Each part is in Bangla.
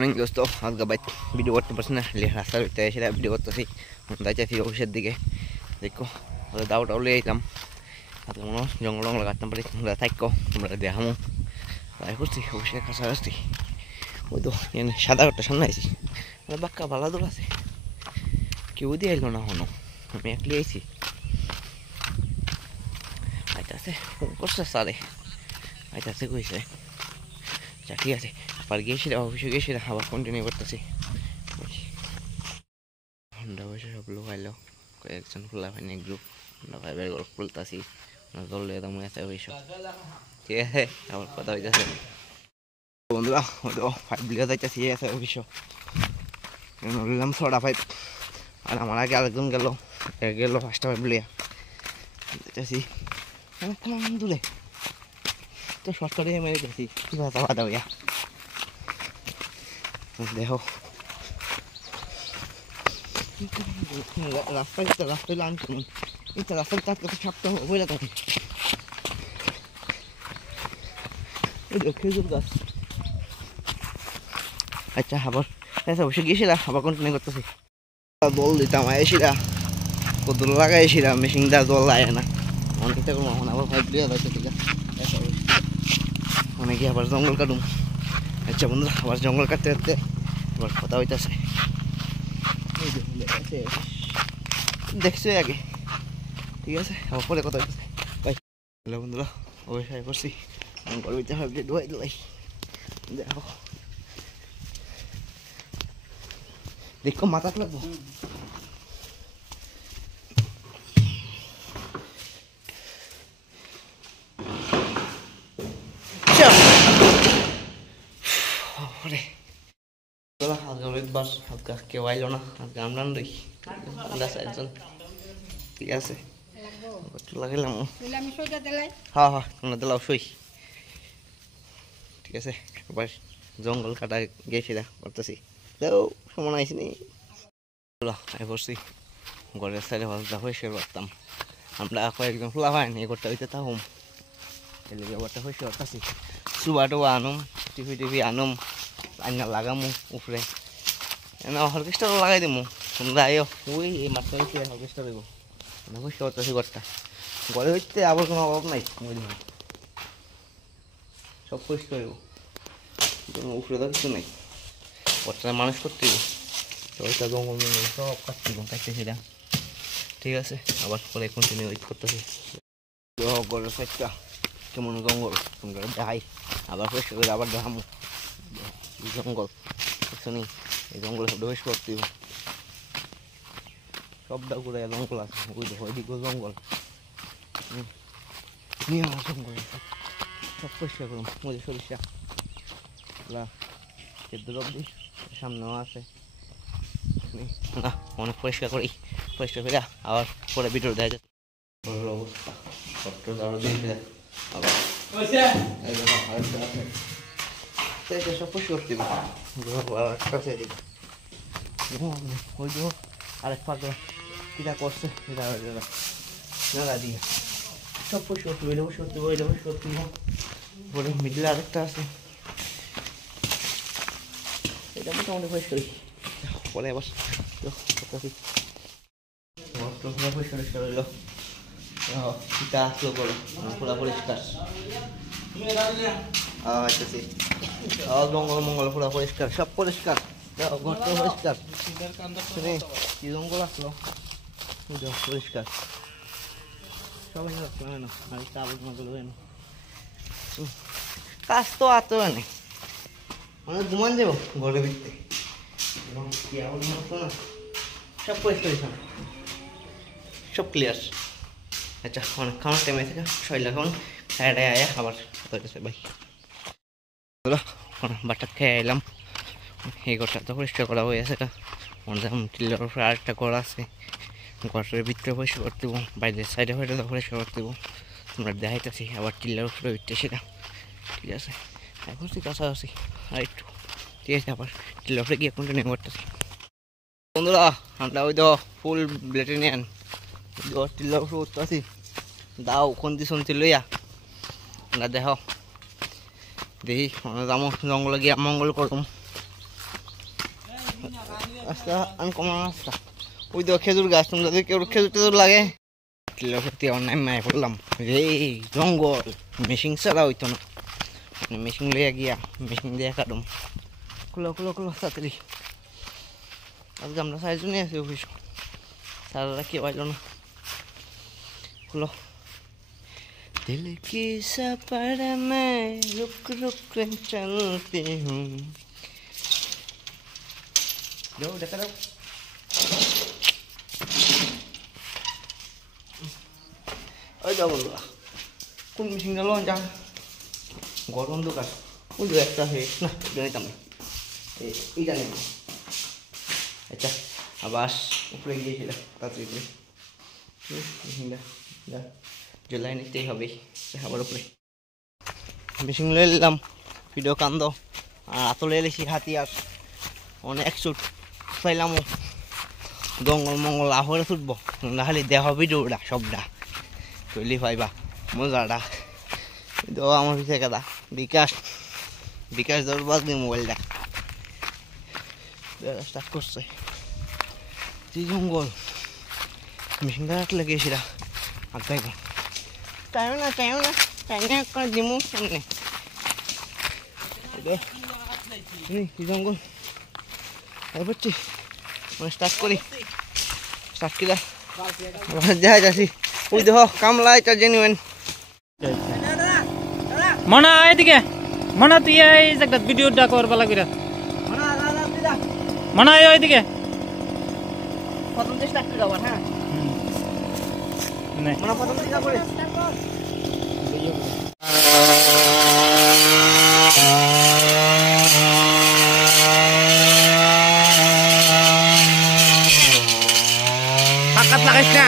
মর্নিং দোস্ত, আজকে বাইক ভিডিও করতে পারছি না, রাস্তার ভিতরে এসে ভিডিও করতেছি। যাইতেছি অফিসের দিকে, দেখো দাও টাও লিয়ে আইলাম। আজকে মনে হয় জঙ্গল টঙ্গল কাটতাম পারি, তোমরা থাকো, তোমরা দেখামো। তাই করছি অফিসের কাছাকাছি। ওই তো সাদা ঘরটা সামনে আইছি, বাক্কা ভালো দূর আছে, কেউ দিয়ে আইলো না হনো, আমি একলি আইছি। আইতাছে ফোন করছে সারে, আইতাছে কইছে। আচ্ছা ঠিক আছে, আবার গিয়েছিলাম অফিসে, গিয়েছিলাম আবার কন্টিনিউ করতেছি। হন্ডা বসে সব লোক আইলো, কয়েকজন খোলা হয়নি গ্রুপ, আমরা ভাইবের গল্প খুলতেছি, দলে একদম আছে ওইসব। ঠিক আছে, আবার কথা হইতেছে। বন্ধুরা হয়তো 5 বিঘা যাইতেছি, আছে অফিস নিলাম 6.5, আর আমার আগে আরেকজন গেল 5টা 5 বিঘা যাইতেছি। কেমন দূরে তো শর্টকাটে মেরে গেছি, কি ভাষা বাধা হইয়া দেখো রাস্তায় লান করুন, রাস্তায় তার কাছে ছাপতে হয়ে থাকে। খেজুর গাছ। আচ্ছা আবার অবশ্যই গিয়েছিলাম, আবার কন্টিনিউ করতেছি। জল দিতাম আইসিরা, কদল লাগাইছিলাম, মেশিন দেওয়া জল লাগে না, অনেকটা করবো এখন আবার 5 বিঘা যাচ্ছে। ঠিক আছে, অনেকে আবার জঙ্গল কাটুম। আচ্ছা বন্ধুরা, আবার জঙ্গল কাটতে কাটতে আবার কথা হইতেছে, দেখছো আগে। ঠিক আছে, আবার পরে কথা হইতেছে। হ্যালো বন্ধুরা, অবশ্যই করছি জঙ্গল হইতে হবে, ডুয়াই দিলাই দেখো, দেখো মাথা লাগবো। হালকা কেউ আইলো না, হালকা আমরা একজন। ঠিক আছে, লাগাইলাম। হ্যাঁ হ্যাঁ, তোমরা দিলাও সই। ঠিক আছে, এবার জঙ্গল কাটা গেছি করতেছি, যাও সমান আইসি নি করছি। ঘরের সাইডে ভালো পরিষ্কার করতাম, আমরা কয়েকজন খোলা হয় নি, ঘরটা হইতে থাকুম, এলে ঘরটা পরিষ্কার করতেছি। সুবা টুবা আনুম, টিভি আনুম, আইনা লাগামু উপরে, অর্কেস্ট্রা লাগাই দিমু। তোমরা আইও, ওই এই মাত্র অর্কেস্ট্রা দেবো, পরিষ্কার করতেছি ঘরটা। ঘরে হইতে আবার কোনো অভাব নাই, সব পরিষ্কার হইব, উপরে তো কিছু নাই, ঘরটা মানুষ করতে হইব। তো ওইটা জঙ্গল সব কাটতে সেটা। ঠিক আছে, আবার পরে কন্টিনিউ করতেছি। ঘরের সাইডটা কেমন জঙ্গল তোমরা দেখাই, আবার পরিষ্কার করে আবার দেখামো। জঙ্গল কিছু নেই, এই জঙ্গলে সব বেশ করতে হইব, সবটা করে জঙ্গল আছে, ওই দেখো ওইদিকেও জঙ্গল, নিয়ে আমার জঙ্গল সব পরিষ্কার করুন। মধ্যে সরিষা অব্দি সামনেও আছে না, অনেক পরিষ্কার করি, পরিষ্কার করে আবার পরে ভিডিও দেখা যাচ্ছে। অবস্থা আবার সব পরিষ্কার করতে ওই যে আরেক পাত্র কিটা করছে দিয়ে সব পরিষ্কার করতে ওইটা বসে করতে, ওইটা বসে করতে। পরে মিডলে আরেকটা আছে, এটা মোটামুটি পরিষ্কার। পরে আবার পরিষ্কার হইলো, কিটা আসলো বলো পুরা পরিষ্কার। আচ্ছা, জঙ্গল মঙ্গল পুরা পরিষ্কার, সব পরিষ্কার, ঘরটা পরিষ্কার। কি জঙ্গল আসলো পরিষ্কার, সবাই রাখলাম না, আরেকটা আলোচনা করবো। কাজ তো আতো নেই, অনেক ঘুমান যাবো ঘরের ভিতরে, সব পরিষ্কার, সব ক্লিয়ার। আচ্ছা, অনেক খাওয়ার টাইম আছে, শরীর এখন খাইয়ে আয়া আবার ভাই বাটা খেয়ে এলাম। এই ঘরটা তো পরিষ্কার করা হয়ে আছে, টিলার উপরে আরেকটা ঘর আছে, ঘরের ভিতরে পরিষ্কার করতে দেবো, বাইরের সাইডে হয়তো পরিষ্কার করতে দেবো, তোমরা দেখাইতেছি। আবার টিলার উপরে উঠতে সেটা। ঠিক আছে, এখন কাছাকাছি আর একটু। ঠিক আছে, আবার টিলার উপরে গিয়ে কন্টিনিউ করতেছি। বন্ধুরা, আমরা ওই তো ফুল ব্লেটেনিয়ান টিলার উপরে উঠতে আসি, দাও কোনটি শুনছি লইয়া না দেখো, দেখি জঙ্গলে গিয়ে মঙ্গল করুম। রাস্তা আনকমন রাস্তা। ওই তো খেজুর গাছ, তোমরা যদি কেউ খেজুর টেজুর লাগে সত্যি অন্যায় মায় পড়লাম রে। জঙ্গল মেশিন ছাড়া হইতো না, মেশিন লইয়া গিয়া মেশিন দিয়ে কাটুম। খুলো খুলো খুলো তাড়াতাড়ি। আজকে আমরা 4 জনই আছি অফিস, সারারা কেউ আইল না। খুলো। दिल की सफर में रुक रुक चलती हूँ। जाओ देखा जाओ। ওই যাও বন্ধুরা, কোন মেশিন গেল যা ঘর অন্ধকার। ওই যে একটা হয়ে না জানিতাম না, এই জানি না। আচ্ছা আবার উপরে গিয়েছিল তাড়াতাড়ি করে মেশিনটা যা জেলায় নিতেই হবে। আবার উপরে মেশিন লয়ে নিলাম, ভিডিও কান্দ আর আতলে এলেছি হাতিয়ার অনেক ছুট চাইলাম। জঙ্গল মঙ্গল আহরে ছুটবো না, খালি দেহ ভিডিওটা সবটা তৈলি পাইবা মজাটা। তো আমার পিছিয়ে কাদা বিকাশ বিকাশ দরবার দিয়ে মোবাইলটা স্টার্ট করছে। যে জঙ্গল মেশিনটা রাখলে গিয়েছিলা আর তাই চাইও না চাইও না চাই না করে দিমু সামনে জঙ্গল বুঝছি। মানে স্টার্ট করি, স্টার্ট কিরা যাই যাচ্ছি। ওই দেখো কামলা এটা জেনুইন। মনা এদিকে, মনা তুই এই জায়গাটা ভিডিওটা করবা লাগবে। মনা ওইদিকে প্রথম থেকে স্টার্ট করে আবার। হ্যাঁ মনা প্রথম থেকে করে পাকাত লাগাইস না।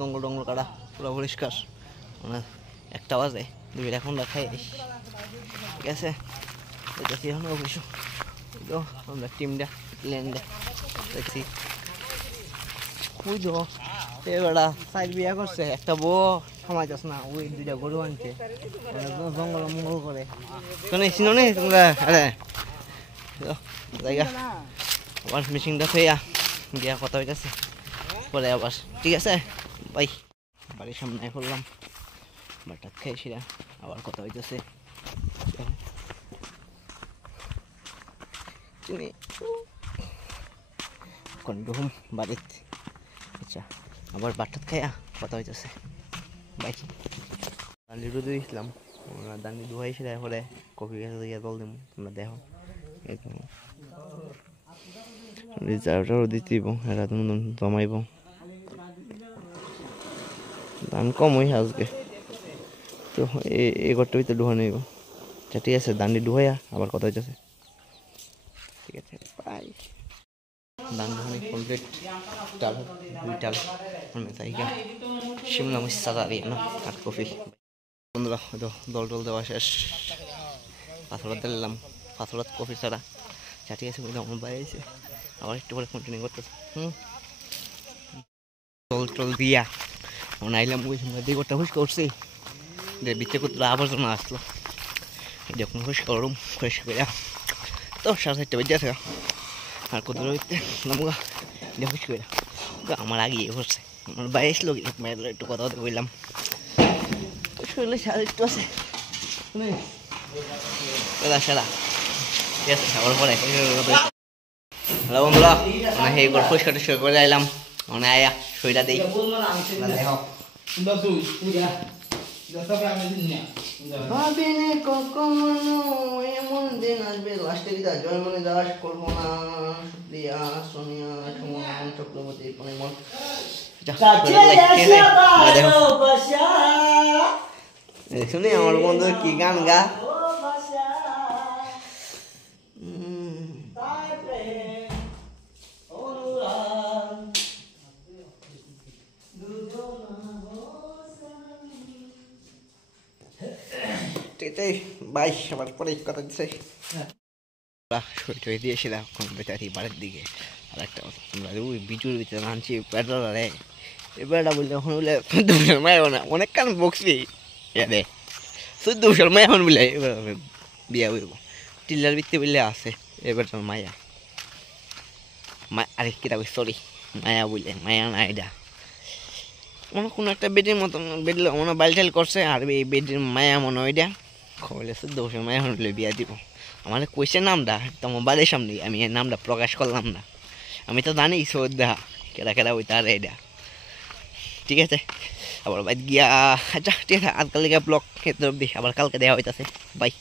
ডঙ্গল ডঙ্গল কাটা পুরো পরিষ্কার। মানে একটা বাজে 2 এখন খাই ঠিক আছে। দেখছি এখন অফিস আমরা টিমটা ল্যান্ডে দেখছি। ওই তো এবারটা সাইড বিয়া করছে, একটা বউ সময় যাস না, ওই 2টা গরু আনছে জঙ্গল মঙ্গল করে। শোনে চিনো নি তোমরা? আরে জায়গা আবার মেশিনটা ফেয়া গিয়া কথা হইতেছে পরে আবার। ঠিক আছে বাই। বাড়ির সামনে করলাম, বাটা খেয়েছি আবার কথা হইতেছে। ঢুকুম বাড়িতে। আচ্ছা আবার বাটাত খাইয়া কথা হইতেছে বাই। দান্ডি রোদ দিয়েছিলাম, দান্ডি ধুয়াইছিল পরে কফি গাছে গিয়ে জল দিব। তোমরা দেখো রিজার্ভটাও দিতেইব, এরা জমাইব। ধান কম হই আজকে তো এই ঘরটা ভিতরে ডুহা নেব। আচ্ছা ঠিক আছে, দান্ডি ডুহাইয়া আবার কথা হইতেছে। ঠিক আছে বাই। ধান ডুহানি কমপ্লিট, ডাল 2 ডাল মেথাইকা শিমলা মির্চ সাদা দিয়ে না আর কফি। বন্ধুরা হয়তো দল টল দেওয়া শেষ, পাথরাত দিলাম, পাথরাত কফি ছাড়া চাটি আছে আমার বাইরে আছে। আবার একটু করে কন্টিনিউ করতেছে। দল টল দিয়া আইলাম ওই সময় দিকটা পরিষ্কার করছি, বিচ্ছে করতে আবর্জনা আসলো যখন পরিষ্কার করুম পরিষ্কার করে তো 4:30 বেজে আছে। আর কত রইতে নামগা পরিষ্কার করে আমার আগে করছে। আমার বাইরে আসলো মেয়েদের একটু কথা বলতে বললাম, শরীরে সারা একটু আছে সারা ঠিক আছে আবার পরে হ্যালো বন্ধুরা মানে সেই ঘর পরিষ্কার টরিষ্কার করে আইলাম মানে আয়া শরীরটা দেই দেখো ভাবিনি কখনো এমন দিন আসবে লাস্টে গীতা জয়মণি দাস কল্পনা সুপ্রিয়া সোনিয়া সুমন চক্রবর্তী পরিমল শুনি আমার বন্ধু কি গান গা এটাই ভাই আবার পরে কথা দিচ্ছে শরীর দিয়েছি এখন বেচারি বাড়ির দিকে আর একটা কথা তোমরা ওই বিচুর ভিতরে আনছি পেট্রোলারে এবারটা বললে এখন বলে 14 বছর মায় না অনেক কান বকছি রে 14 বছর মায় এখন বলে এবার বিয়া হইব টিল্লার ভিতরে বললে আছে এবার তোর মায়া আরে কিটা সরি মায়া বললে মায়া না এটা মনে কোনো একটা বেডের মতন বেড মনে বাইলটাইল করছে আর এই বেডের মায়া মনে ওইটা খবরলে 14 বছর মায়া এখন বলে বিয়া দিব আমার কইছে নামটা তোমার বাড়ির সামনে আমি এই নামটা প্রকাশ করলাম না আমি তো জানি শ্রদ্ধা কেডা কেডা ওই তার এটা ঠিক আছে আবার বাইক গিয়া আচ্ছা ঠিক আছে আজকাল ব্লগ ক্ষেত্রে অব্দি আবার কালকে দেওয়া হইতাছে বাই